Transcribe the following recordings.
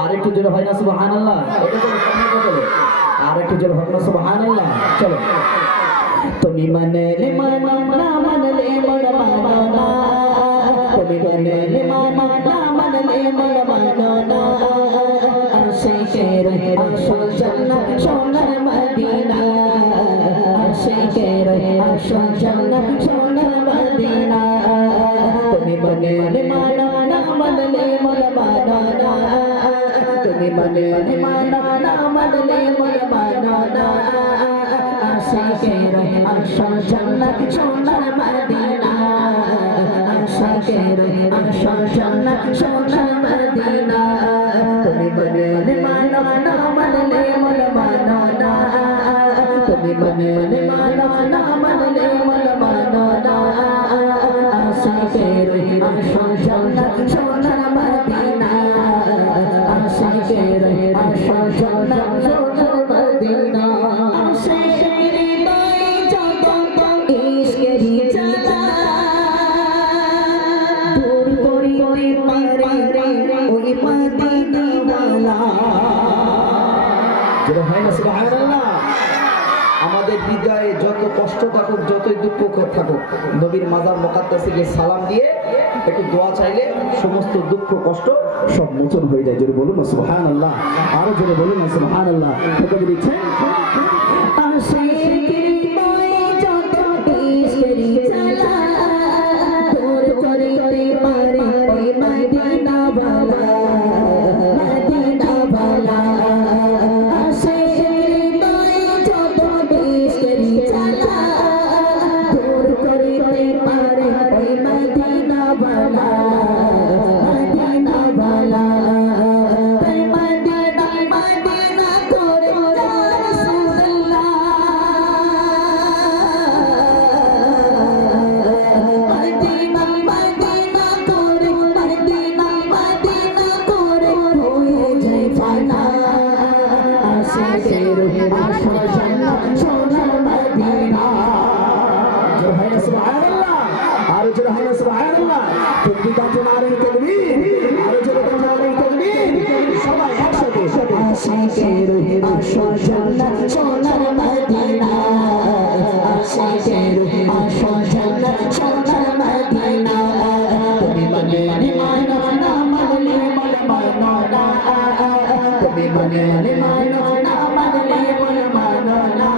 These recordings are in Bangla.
আর একটু জোরে হয় না সুবহানাল্লাহ? এটা তো সামনে কথা বলে। আর একটু জোরে হয় না সুবহানাল্লাহ? চলো। তুমি মানলে মানো না মানলে মন মানো না, তুমি মানলে মানো না মানলে মন মানো না, আশিকের আসল জান্নাত সোনার মদিনা, আশিকের আসল জান্নাত সোনার মদিনা, তুমি মানলে মানো না মানলে মন মানো না, তুমি মানলে মানো না মানলে মন মানো না, আশিকের আসল জান্নাত সোনার মদিনা, আশিকের আসল জান্নাত সোনার মদিনা, তুমি মানলে মানো না মানলে মন মানো না, তুমি মানলে মানো না মানলে মন মানো না, আশিকের আসল জান্নাত সোনার মদিনা, আশিকের আসল জান্নাত সোনার মদিনা, আশিকের দই যত ইশকের জ্বালা দূর করিতে পারে ওই মদিনাওয়ালা। যেটা হয় না সুবহানাল্লাহ? আমাদের হৃদয়ে যত কষ্ট থাকুক যতই দুঃখ থাকুক নবীর মাজার মুকাদ্দাসে গিয়ে সালাম দিয়ে একটু দোয়া চাইলে সমস্ত দুঃখ কষ্ট সব মোচন হয়ে যায়। জোরে বলুন না সুবহানাল্লাহ? আরো জোরে বলুন না সুবহানাল্লাহ? থেকে দিচ্ছে আশিকের দই যত ইশকের জ্বালা দূর করিতে পারে ওই মদিনাওয়ালা, মদিনাওয়ালা, আশিকের দই যত ইশকের জ্বালা দূর করিতে পারে ওই মদিনাওয়ালা, মদিনাওয়ালা, মদিনা মদিনা করে ইয়া রাসূলুল্লাহ, মদিনা মদিনা করে মদিনা মদিনা করে হয়ে যায় ফানা, আশিকের আসল জান্নাত সোনার মদিনা। জোরে হয় না সুবহানাল্লাহ? আরো জোরে হয় না সুবহানাল্লাহ? প্রতিটা জোরে তাকবীর, আরো জোরে তাকবীর, সবাই একসাথে আশিকের আসল জান্নাত সোনার মদিনা, আশিকের আসল জান্নাত সোনার মদিনা, তুমি মানলে মানো না মানলে মন মানো না, তুমি মানলে মানো না মানলে মন মানো না,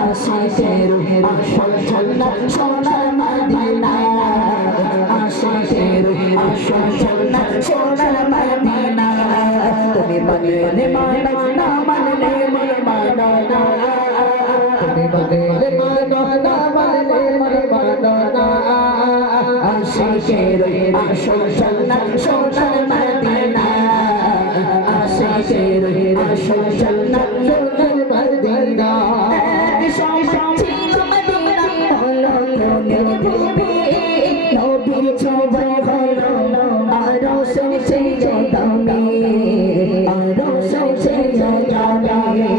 আশিকের আসল জান্নাত সোনার মদিনা, আশিকের আসল জান্নাত সোনার মদিনা, তুমি মানলে মানো না মানলে মন মানো না, তুমি মানলে মানো না মানলে মন মানো না, আশিকের আসল জান্নাত সোনার মদিনা, আশিকের আসল জান্নাত সোনার মদিনা। ছিল মদিনা হলো নবী, নবীর ছোঁয়া হলো আরো সে দামি, আরো সে দামি।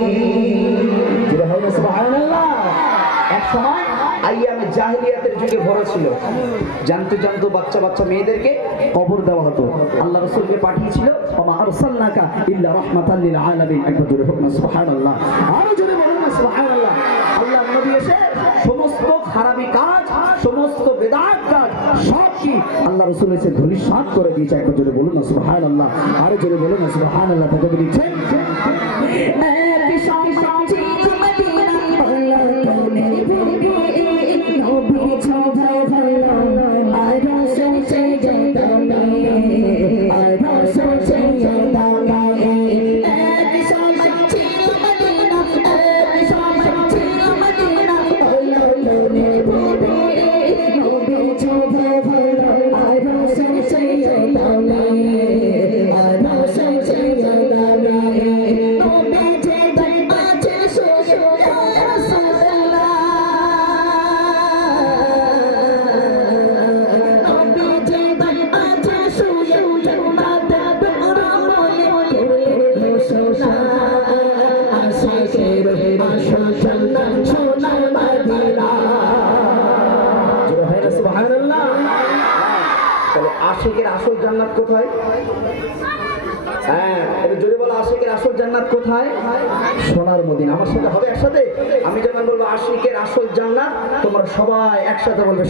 যেটা হয় না সুবহানাল্লাহ? এক সময় আইয়ামে জাহিলিয়াতের যুগে ভরা ছিল, জানতে জানতো বাচ্চা বাচ্চা মেয়েদেরকে কবর দেওয়া হতো। আল্লাহ রাসূলকে পাঠিয়েছিল ওমা আরসালনাকা ইল্লা রাহমাতাল লিল আলামিন। একবার জোরে বলুন সুবহানাল্লাহ? আরো জোরে বলুন না সুবহানাল্লাহ? আল্লাহর নবী এসে সমস্ত খারাপি কাজ সমস্ত বেদাত কাজ সব কি আল্লাহ রাসূল এসে ধূলিসাৎ করে দিয়েছে। একবার জোরে বলুন না সুবহানাল্লাহ? আরো জোরে বলুন না সুবহানাল্লাহ? থেকে দিচ্ছে আশিকের আসল জান্নাত কোথায়? হ্যাঁ, এটা জোরে বলো, আশিকের আসল জান্নাত কোথায়? সোনার মদিনা। আমার সাথে হবে একসাথে? আমি যখন বলবো আশিকের আসল জান্নাত, তোমরা সবাই একসাথে বলবে